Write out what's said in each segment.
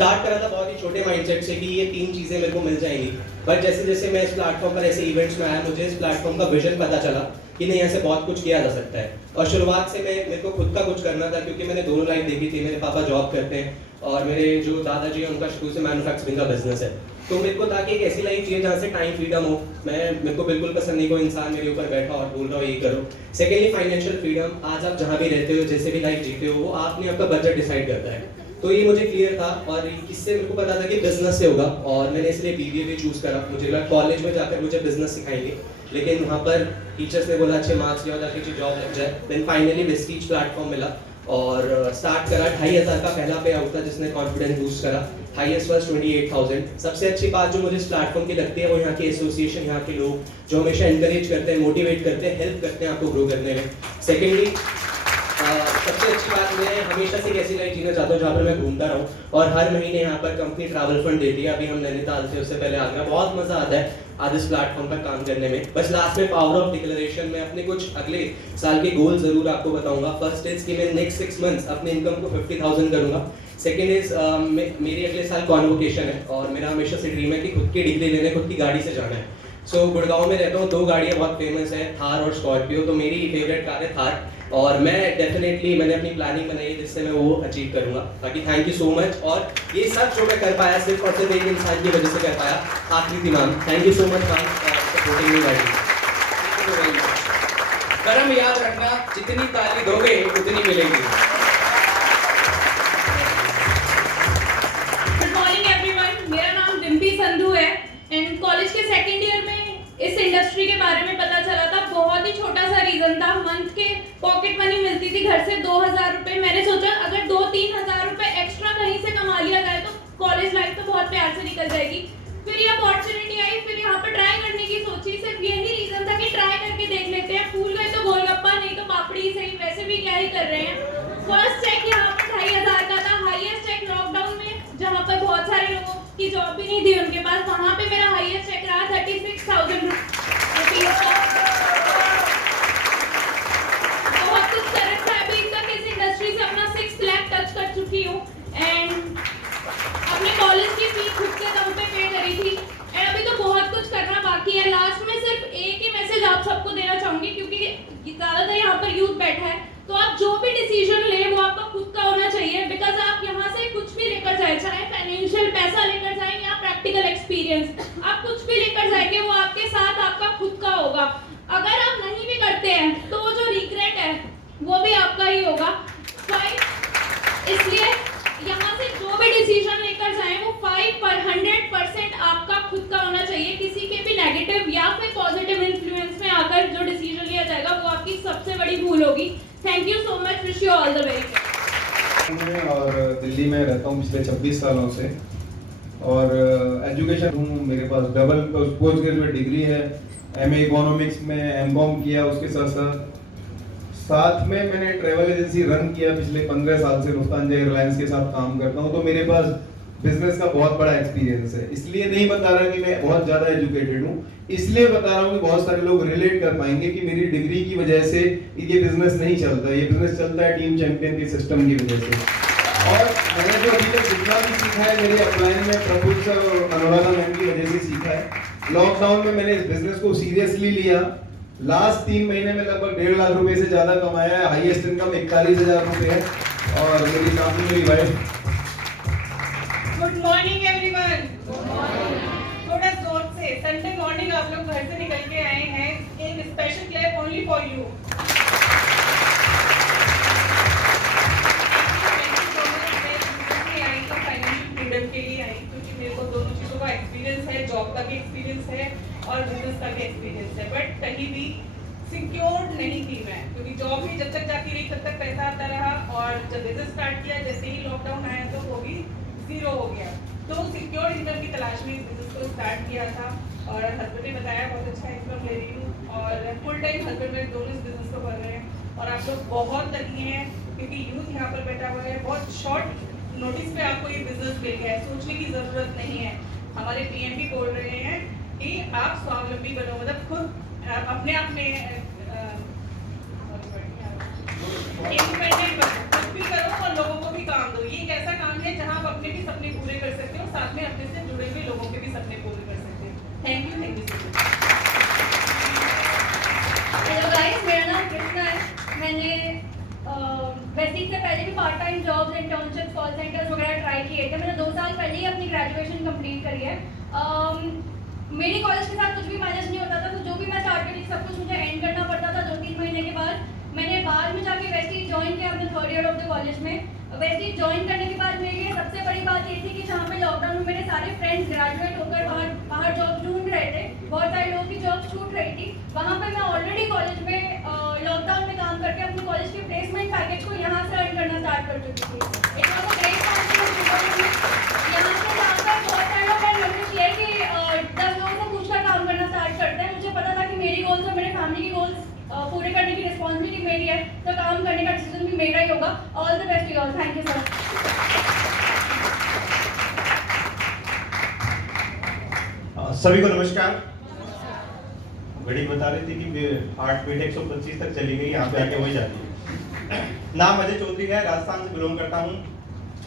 Start करा था बहुत ही छोटे माइंडसेट से कि ये 3 चीज़ें मेरे को मिल जाएंगी, बट जैसे जैसे मैं इस प्लेटफॉर्म पर ऐसे इवेंट्स में आया, मुझे इस प्लेटफॉर्म का विजन पता चला कि नहीं, यहाँ से बहुत कुछ किया जा सकता है। और शुरुआत से मेरे को खुद का कुछ करना था, क्योंकि मैंने दोनों लाइफ देखी थी। मेरे पापा जॉब करते हैं और मेरे जो दादाजी हैं उनका शुरू से मैन्युफैक्चरिंग का बिजनेस है। तो मेरे को था कि एक ऐसी लाइफ चाहिए जहाँ से टाइम फ्रीडम हो। मेरे को बिल्कुल पसंद नहीं कोई इंसान मेरे ऊपर बैठा और बोल रहा हो ये करो। सेकेंडली फाइनेंशियल फ्रीडम, आज आप जहाँ भी रहते हो, जैसे भी लाइफ जीते हो, वो आपने आपका बजट डिसाइड करता है। तो ये मुझे क्लियर था और इससे मेरे को पता था कि बिजनेस से होगा, और मैंने इसलिए बीबीए भी चूज़ करा। मुझे लगा कॉलेज में जाकर मुझे बिजनेस सिखाएंगे, लेकिन वहाँ पर टीचर्स ने बोला अच्छे मार्क्स लिया ताकि अच्छी जॉब लग जाए। देन फाइनली विस्टीज प्लेटफॉर्म मिला और स्टार्ट करा। 2500 का पहला पे आउट था जिसने कॉन्फिडेंस बूस्ट करा। Highest was 28,000। सबसे अच्छी बात जो मुझे इस प्लेटफॉर्म की लगती है वो यहाँ की एसोसिएशन, यहाँ के लोग जो हमेशा इंकरेज करते हैं, मोटिवेट करते हैं, हेल्प करते हैं आपको ग्रो करने में। सेकेंडली सबसे अच्छी बात मैं हमेशा से ऐसी लाइफ जीना चाहता हूँ जहाँ पर मैं घूमता रहूँ, और हर महीने यहाँ पर कंपनी ट्रैवल फंड देती है। अभी हम नैनीताल थे, उससे पहले आगरा। बहुत मजा आता है आज इस प्लेटफॉर्म पर काम करने में। बस लास्ट में पावर ऑफ डिक्लेरेशन में अपने कुछ अगले साल के गोल जरूर आपको बताऊंगा। फर्स्ट इज कि मैं नेक्स्ट 6 मंथ्स अपने इनकम को 50,000 करूंगा। सेकेंड इज मेरी अगले साल कॉन्वोकेशन है और मेरा हमेशा से ड्रीम है कि खुद की डिग्री लेने, खुद की गाड़ी से जाना है। सो गुड़गांव में रहता हूँ, 2 गाड़ियाँ बहुत फेमस है, थार और स्कॉर्पियो। तो मेरी फेवरेट कार है थार, और मैं डेफिनेटली मैंने अपनी प्लानिंग बनाई है जिससे मैं वो अचीव करूंगा। बाकी थैंक यू सो मच। और ये सब जो मैं कर पाया सिर्फ और सिर्फ एक इंसान की वजह से कर पाया, आखिरी ma'am. Thank you so much ma'am for supporting me guide. करम याद रखना, जितनी ताली दोगे उतनी मिलेगी। गुड मॉर्निंग एवरीवन, मेरा नाम डिम्पी संधू है एंड कॉलेज के सेकंड ईयर में इस इंडस्ट्री के बारे में पता चला था। बहुत ही छोटा सा रीजन था, मंथ के पॉकेट मनी मिलती थी घर से 2,000 रुपए। मैंने सोचा अगर 2-3 हज़ार रुपए एक्स्ट्रा कहीं से कमा लिया जाए तो कॉलेज लाइफ तो बहुत प्यार से निकल जाएगी। फिर ये अपॉर्चुनिटी आई, फिर यहाँ पे ट्राई करने की सोची। सिर्फ यही रीजन था कि ट्राई करके देख लेते हैं, फूल गए तो गोलगप्पा, नहीं तो पापड़ी सही। वैसे भी क्या ही कर रहे हैं। फर्स्ट चेक यहाँ पर 2,500 का था। हाईएस्ट चेक लॉकडाउन में जहाँ पर बहुत सारे लोगों की जॉब भी नहीं थी उनके पास, वहाँ पे मेरा हाईएस्ट चेक रहा 36,000 रुपीज का। बहुत कुछ कर रखा है, अभी तक इस इंडस्ट्री से अपना 6 लाख टच कर चुकी हूँ एंड अपने कॉलेज की फीस खुद के दम पे पे करी थी एंड अभी तो बहुत कुछ करना बाकी है। लास्ट में सिर्फ एक ही मैसेज आप सबको देना चाहूंगी, क्योंकि ज्यादातर यहाँ पर यूथ बैठा है, तो आप जो भी डिसीजन ले वो आपका खुद का होना चाहिए। बिकॉज आप यहाँ से कुछ भी लेकर जाए, चाहे फाइनेंशियल पैसा लेकर जाए या प्रैक्टिकल एक्सपीरियंस, आप कुछ भी लेकर जाएंगे वो आपके साथ आपका खुद का होगा। अगर आप नहीं भी करते हैं तो वो जो रिग्रेट है वो भी आपका ही होगा। इसलिए यहाँ से जो भी डिसीजन लेकर जाए वो 100% आपका खुद का होना चाहिए। किसी के भी नेगेटिव या फिर पॉजिटिव इन्फ्लुएंस में आकर जो डिसीजन लिया जाएगा वो आपकी सबसे बड़ी भूल होगी। Thank you so much, wish you all the very best. और दिल्ली में रहता हूँ पिछले 26 सालों से, और एजुकेशन हूँ, मेरे पास डबल पोस्ट ग्रेजुएट डिग्री है, एमए इकोनॉमिक्स में एमकॉम किया। उसके साथ में मैंने ट्रैवल एजेंसी रन किया पिछले 15 साल से। लुफ्तांजा एयरलाइंस के साथ काम करता हूँ, तो मेरे पास बिजनेस का बहुत बड़ा एक्सपीरियंस है। इसलिए नहीं बता रहा कि मैं बहुत ज्यादा एजुकेटेड हूँ, इसलिए बता रहा हूँ कि बहुत सारे लोग रिलेट कर पाएंगे कि मेरी डिग्री की वजह से ये बिजनेस नहीं चलता। ये बिजनेस चलता है टीम चैंपियन के सिस्टम की वजह से। और मैंने जो अभी तक जितना भी सीखा है मेरे अपलाइन में प्रफुल्ल सर और अनुराधा मैम की वजह से सीखा है। लॉकडाउन में मैंने इस बिजनेस को सीरियसली लिया। लास्ट 3 महीने में लगभग 1.5 लाख रुपए से ज्यादा कमाया है। हाईएस्ट इनकम 41,000 रुपए है। और मेरी सामने मेरी वाइफ। Good morning everyone. थोड़ा जोर से, संडे मॉर्निंग आप लोग घर से निकल के आए हैं, एक special clap only for you. के लिए आई क्योंकि मेरे को दोनों चीज़ों का एक्सपीरियंस है, जॉब का भी एक्सपीरियंस है और बिजनेस का भी एक्सपीरियंस है। बट कहीं भी सिक्योर्ड नहीं थी मैं, क्योंकि जॉब में जब तक जाती रही तब तक पैसा आता रहा, और जब बिजनेस स्टार्ट किया जैसे ही लॉकडाउन आया तो वो भी 0 हो गया। तो सिक्योर्ड इनकम की तलाश में इस बिजनेस को स्टार्ट किया था, और हस्बैंड ने बताया बहुत अच्छा इनकम ले रही हूँ, और फुल टाइम हस्बैंड में दोनों इस बिजनेस को कर रहे हैं। और आप लोग बहुत लकी हैं क्योंकि यूथ यहाँ पर बैठा हुआ है। बहुत शॉर्ट नोटिस पे आपको ये बिजनेस मिल गया है, सोचने की जरूरत नहीं है। हमारे पीएम भी बोल रहे हैं कि आप स्वावलंबी बनो, मतलब खुद अपने आप में इंडिपेंडेंट बनो, कुछ भी करो और लोगों को भी काम दो। ये एक ऐसा काम है जहाँ आप अपने भी सपने पूरे साथ में अपने से जुड़े हुए लोगों के भी सपने पूरे कर सकते हैं। Thank you so much. Hello guys, मेरा नाम कृष्णा है। मैंने बेसिक से पहले भी part time jobs, internship, call centres वगैरह ट्राई किए थे। मैंने 2 साल पहले ही अपनी ग्रेजुएशन कंप्लीट करी है। मेरी कॉलेज के साथ कुछ भी मैनेज नहीं होता था, तो जो भी मैं चाहती थी सब कुछ मुझे एंड करना पड़ता था 2-3 महीने के बाद। मैंने बाद में जाके वैसे ही ज्वाइन किया अपने 3rd year of the college में। वैसे ही ज्वाइन करने के बाद मेरे लिए सबसे बड़ी बात ये थी कि जहाँ पे लॉकडाउन में मेरे सारे फ्रेंड्स ग्रेजुएट होकर बाहर जॉब ढूंढ रहे थे, बहुत सारे लोगों की जॉब छूट रही थी। वहाँ पे मैं ऑलरेडी कॉलेज में लॉकडाउन में काम करके अपने कॉलेज के प्लेसमेंट पैकेज को यहाँ से अर्न करना स्टार्ट कर चुकी थी। इट वाज अ ग्रेट यहाँ से जाकर बहुत सारे लोग मैंने नोटिस किया कि 10 लोगों से पूछकर काम करना स्टार्ट करते हैं। मुझे पता था कि मेरी गोल्स और मेरे फैमिली की गोल्स पूरे करने की रिस्पॉन्सिबिलिटी मेरी है, तो काम करने का डिसीजन भी मेरा ही होगा। All the best to all. Thank you sir. सभी को नमस्कार। घड़ी बता रही थी कि 8 मिनट 125 तक चली गई, यहाँ पे आके वही जा रही है। नाम अजय चौधरी है, राजस्थान से बिलोंग करता हूँ।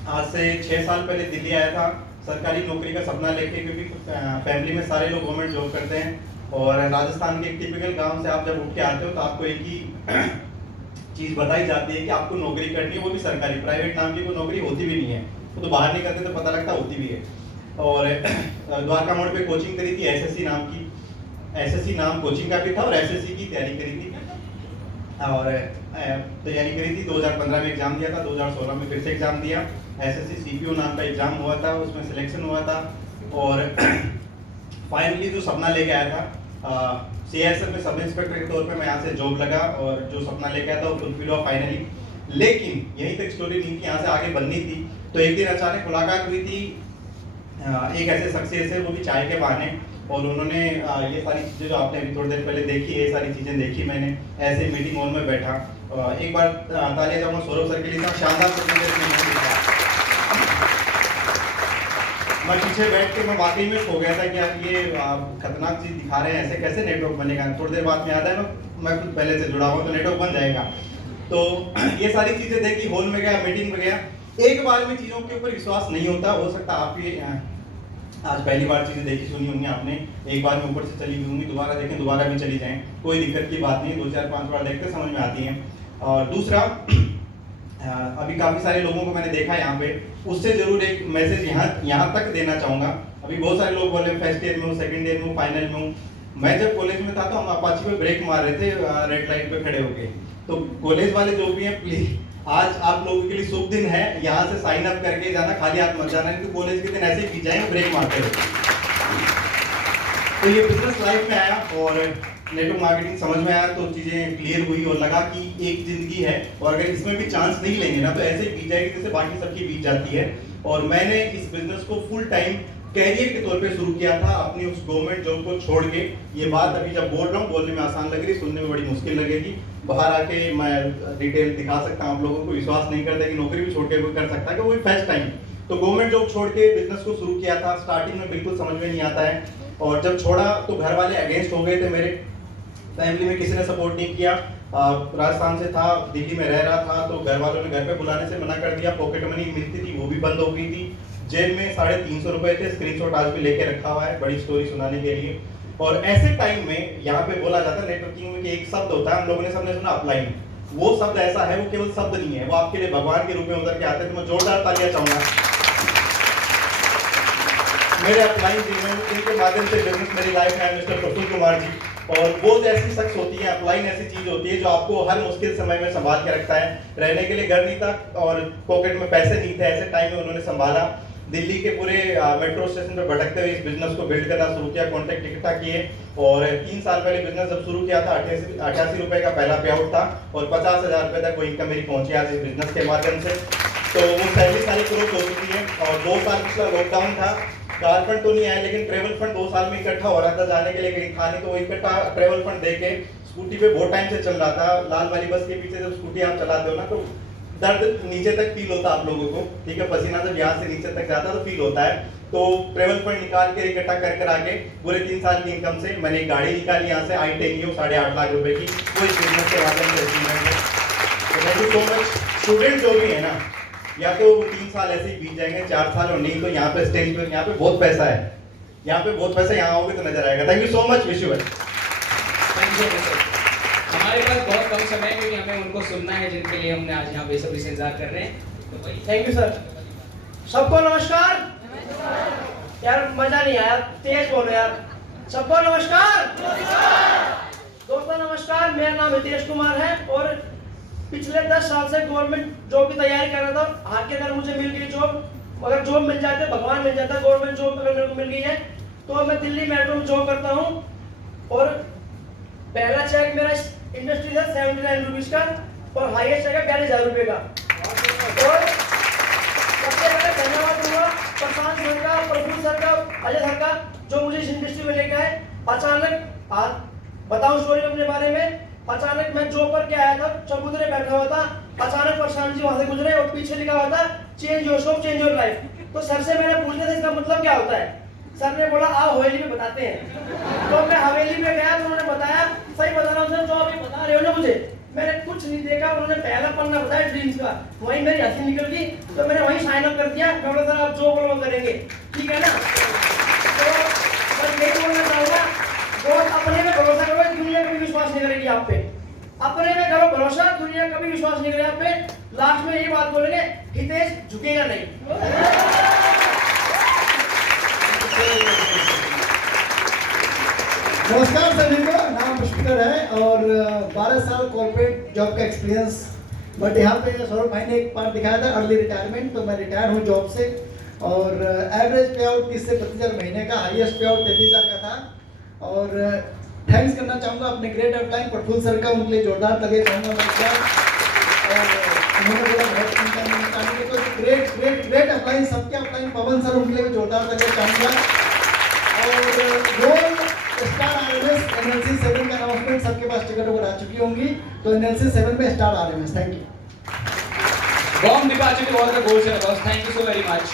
आज से 6 साल पहले दिल्ली आया था सरकारी नौकरी का सपना लेके, क्योंकि फैमिली में सारे लोग गवर्नमेंट जॉब करते हैं। और राजस्थान के एक टिपिकल गांव से आप जब उठ के आते हो तो आपको एक ही चीज़ बताई जाती है कि आपको नौकरी करनी है, वो भी सरकारी। प्राइवेट नाम की कोई नौकरी होती भी नहीं है, वो तो बाहर नहीं करते तो पता लगता होती भी है। और द्वारका मोड़ पे कोचिंग करी थी एसएससी नाम की। एसएससी नाम कोचिंग का भी था और एसएससी की तैयारी करी थी। और तैयारी करी थी, 2015 में एग्जाम दिया था, 2016 में फिर से एग्जाम दिया। एसएससी सीपीओ नाम का एग्जाम हुआ था, उसमें सिलेक्शन हुआ था। और फाइनली जो सपना लेके आया था सीआईएसएफ में सब इंस्पेक्टर के तौर पे मैं यहाँ से जॉब लगा, और जो सपना लेके आया था वो फुलफिल हुआ फाइनली। लेकिन यहीं तक स्टोरी नहीं थी, यहाँ से आगे बननी थी। तो एक दिन अचानक मुलाकात हुई थी एक ऐसे शख्सियत से, वो भी चाय के बहाने। और उन्होंने ये सारी चीज़ें जो आपने अभी थोड़ी देर पहले देखी, ये सारी चीज़ें देखी मैंने ऐसे मीटिंग हॉल में बैठा। एक बार तालियां जाऊंगा सौरभ सर के लिए, शानदार। मैं पीछे बैठ के मैं वाकई में खो गया था कि यार ये खतरनाक चीज़ दिखा रहे हैं, ऐसे कैसे नेटवर्क बनेगा। थोड़ी देर बाद में आता है मैं खुद पहले से जुड़ा हुआ तो नेटवर्क बन जाएगा। तो ये सारी चीज़ें देखी, हॉल में गया, मीटिंग में गया। एक बार में चीज़ों के ऊपर विश्वास नहीं होता। हो सकता आप भी आज पहली बार चीज़ें देखी सुनी होंगी आपने, एक बार में ऊपर से चली गई होंगी, दोबारा देखें दोबारा भी चली जाएं, कोई दिक्कत की बात नहीं। 2-4-5 बार देखते समझ में आती हैं। और दूसरा, अभी काफ़ी सारे लोगों को मैंने देखा यहाँ पे, उससे जरूर एक मैसेज यहाँ तक देना चाहूँगा। अभी बहुत सारे लोग बोले फर्स्ट ईयर में हूँ, सेकेंड ईयर में हूँ, फाइनल में हूँ। मैं जब कॉलेज में था तो हम अपाची पे ब्रेक मार रहे थे रेड लाइट पे खड़े होके। तो कॉलेज वाले जो भी हैं प्लीज, आज आप लोगों के लिए शुभ दिन है, यहाँ से साइन अप करके जाना, खाली हाथ मत जाना, नहीं तो कॉलेज के दिन ऐसे ही जाएंगे ब्रेक मारते हुए। तो ये बिजनेस लाइफ में आया और नेटवर्क मार्केटिंग समझ में आया तो चीज़ें क्लियर हुई और लगा कि एक जिंदगी है और अगर इसमें भी चांस नहीं लेंगे ना तो ऐसे ही बीत जाएगी जैसे बाकी सबकी बीत जाती है। और मैंने इस बिजनेस को फुल टाइम कैरियर के तौर पे शुरू किया था अपनी उस गवर्नमेंट जॉब को छोड़ के। ये बात अभी जब बोल रहा हूँ बोलने में आसान लग रही, सुनने में बड़ी मुश्किल लगेगी। बाहर आके मैं डिटेल दिखा सकता हूँ, आप लोगों को विश्वास नहीं करता कि नौकरी भी छोड़ के कोई कर सकता है कि वो भी फर्स्ट टाइम। तो गवर्नमेंट जॉब छोड़ के बिजनेस को शुरू किया था। स्टार्टिंग में बिल्कुल समझ में नहीं आता है और जब छोड़ा तो घर वाले अगेंस्ट हो गए थे मेरे। फैमिली में किसी ने सपोर्ट नहीं किया। राजस्थान से था, दिल्ली में रह रहा था तो घर वालों ने घर पे बुलाने से मना कर दिया। पॉकेट मनी मिलती थी वो भी बंद हो गई थी। जेब में 350 रुपए थे, स्क्रीनशॉट आज भी लेके रखा हुआ है बड़ी स्टोरी सुनाने के लिए। और ऐसे टाइम में यहाँ पे बोला जाता है नेटवर्किंग में कि एक शब्द होता है, हम लोगों ने सबने सुना अपलाइन। वो शब्द ऐसा है, वो केवल शब्द नहीं है, वो आपके लिए भगवान के रूप में उतर के आते हैं। तो मैं जोरदार तालियां चाहूंगा मेरे अपलाइन जिनके माध्यम से बिजनेस मेरी लाइफ है, मिस्टर प्रफुल्ल कुमार जी। और वो ऐसी शख्स होती है, अपलाइन ऐसी चीज होती है जो आपको हर मुश्किल समय में संभाल के रखता है। रहने के लिए घर नहीं था और पॉकेट में पैसे नहीं थे, ऐसे टाइम में उन्होंने संभाला। दिल्ली के पूरे मेट्रो स्टेशन पर भटकते हुए इस बिजनेस को बिल्ड करना शुरू किया, कॉन्ट्रैक्ट इकट्ठा किए। और 3 साल पहले बिजनेस जब शुरू किया था 88 रुपए का पहला पे आउट था और 50,000 रुपए तक वो इनकम मेरी पहुंची आज इस बिजनेस के माध्यम से। तो वो पहली सारी ग्रोथ हो चुकी है। और 2 साल पिछला लॉकडाउन था, कार फंड तो नहीं आया लेकिन ट्रेवल फंड 2 साल में इकट्ठा हो रहा था। जाने के लिए कहीं था नहीं तो वो इकट्ठा ट्रेवल फंड देके स्कूटी पे बहुत टाइम से चल रहा था। लाल वाली बस के पीछे जब स्कूटी आप चलाते हो ना तो दर्द नीचे तक फील होता है आप लोगों को, ठीक है। पसीना जब यहाँ से नीचे तक जाता है तो फील होता है। तो ट्रेवल फंड निकाल के इकट्ठा कर आगे पूरे 3 साल की इनकम से मैंने एक गाड़ी निकाली यहाँ से i10 8.5 लाख रुपए की, वो इस बिजनेस के माध्यम से। Thank you so much. Student जो भी है ना, या तो 3 साल ऐसे ही बीत जाएंगे, 4 साल, और नहीं तो यहाँ पे स्टेज पे, यहाँ पे बहुत पैसा है, यहाँ पे बहुत पैसा, यहाँ आओगे तो नजर आएगा। Thank you so much, wish you well. Thank you sir. हमारे पास बहुत कम समय है क्योंकि हमें उनको सुनना है जिनके लिए हमने आज यहाँ बेसब्री से इंतजार कर रहे हैं। तो भाई थैंक यू सर। सबको नमस्कार। यार मजा नहीं आया, तेज बोलो यार। सबको नमस्कार। दोस्तों नमस्कार, मेरा नाम हितेश कुमार है और पिछले 10 साल से गवर्नमेंट जॉब की तैयारी कर रहा था। हाथ के अगर मुझे मिल गई जॉब, अगर जॉब मिल जाते भगवान मिल जाता, गवर्नमेंट जॉब अगर मेरे को मिल गई है तो मैं दिल्ली मेट्रो में जॉब करता हूँ। और पहला चेक मेरा इंडस्ट्री था 79 रुपीज का और हाईएस्ट चेक है 42,000 रुपये का। और सबसे पहले धन्यवाद दूंगा प्रशांत सर का, प्रफुल्ल सर का, अजय सर का, जो मुझे इस इंडस्ट्री में लेके आए। अचानक बताऊं स्टोरी अपने बारे में। अचानक मैं जॉब पर के आया था, चबूतरे बैठा हुआ था, अचानक प्रशांत जी वहां से गुजरे और पीछे लिखा हुआ था change your shop change your life. तो सर से मैंने पूछा था इसका मतलब क्या होता है। सर ने बोला आओ हवेली में बताते हैं। तो मैं हवेली में गया तो उन्होंने बताया, सही बता रहा हूँ सर, जो अभी बता रहे हो ना मुझे, मैंने कुछ नहीं देखा। उन्होंने पहला पन्ना बताया ड्रीम्स का, वहीं मेरी हंसी निकल गई तो मैंने वहीं साइन अप कर दिया। मैं बोला सर आप जो बोलो करेंगे, ठीक है ना। तो बस यही बोलना चाहूँगा, और अपने में भरोसा करो, दुनिया कभी विश्वास नहीं करेगी आप पे। अपने में करो भरोसा, दुनिया कभी विश्वास नहीं करेगी आप पे। लास्ट में यही बात बोलेंगे, हितेश झुकेगा नहीं। नमस्कार सभी को, नाम पुष्कर है और 12 साल कॉर्पोरेट जॉब का एक्सपीरियंस। बट यहाँ पे सौरभ भाई ने एक पार्ट दिखाया था अर्ली रिटायरमेंट, तो मैं रिटायर हूँ जॉब से और एवरेज पे आउट 30 से 35,000 महीने का, हाईएस्ट पे आउट 33,000 का था। और थैंक्स करना चाहूँगा अपने ग्रेट अपलाइन प्रफुल्ल सर का, उनके लिए जोरदार तले चाहूँगा मैं। और उन्होंने बोला बहुत चिंता नहीं करनी, तो ग्रेट ग्रेट ग्रेट अपलाइन, सबके अपलाइन पवन सर, उनके लिए भी जोरदार तले चाहूँगा। और रोल स्टार आरएमएस एनएलसी 7 का अनाउंसमेंट सबके पास टिकट वगैरह आ चुकी होंगी, तो एनएलसी 7 में star RMS. Thank you. Bomb departure to all the gold share boss, thank you so very much.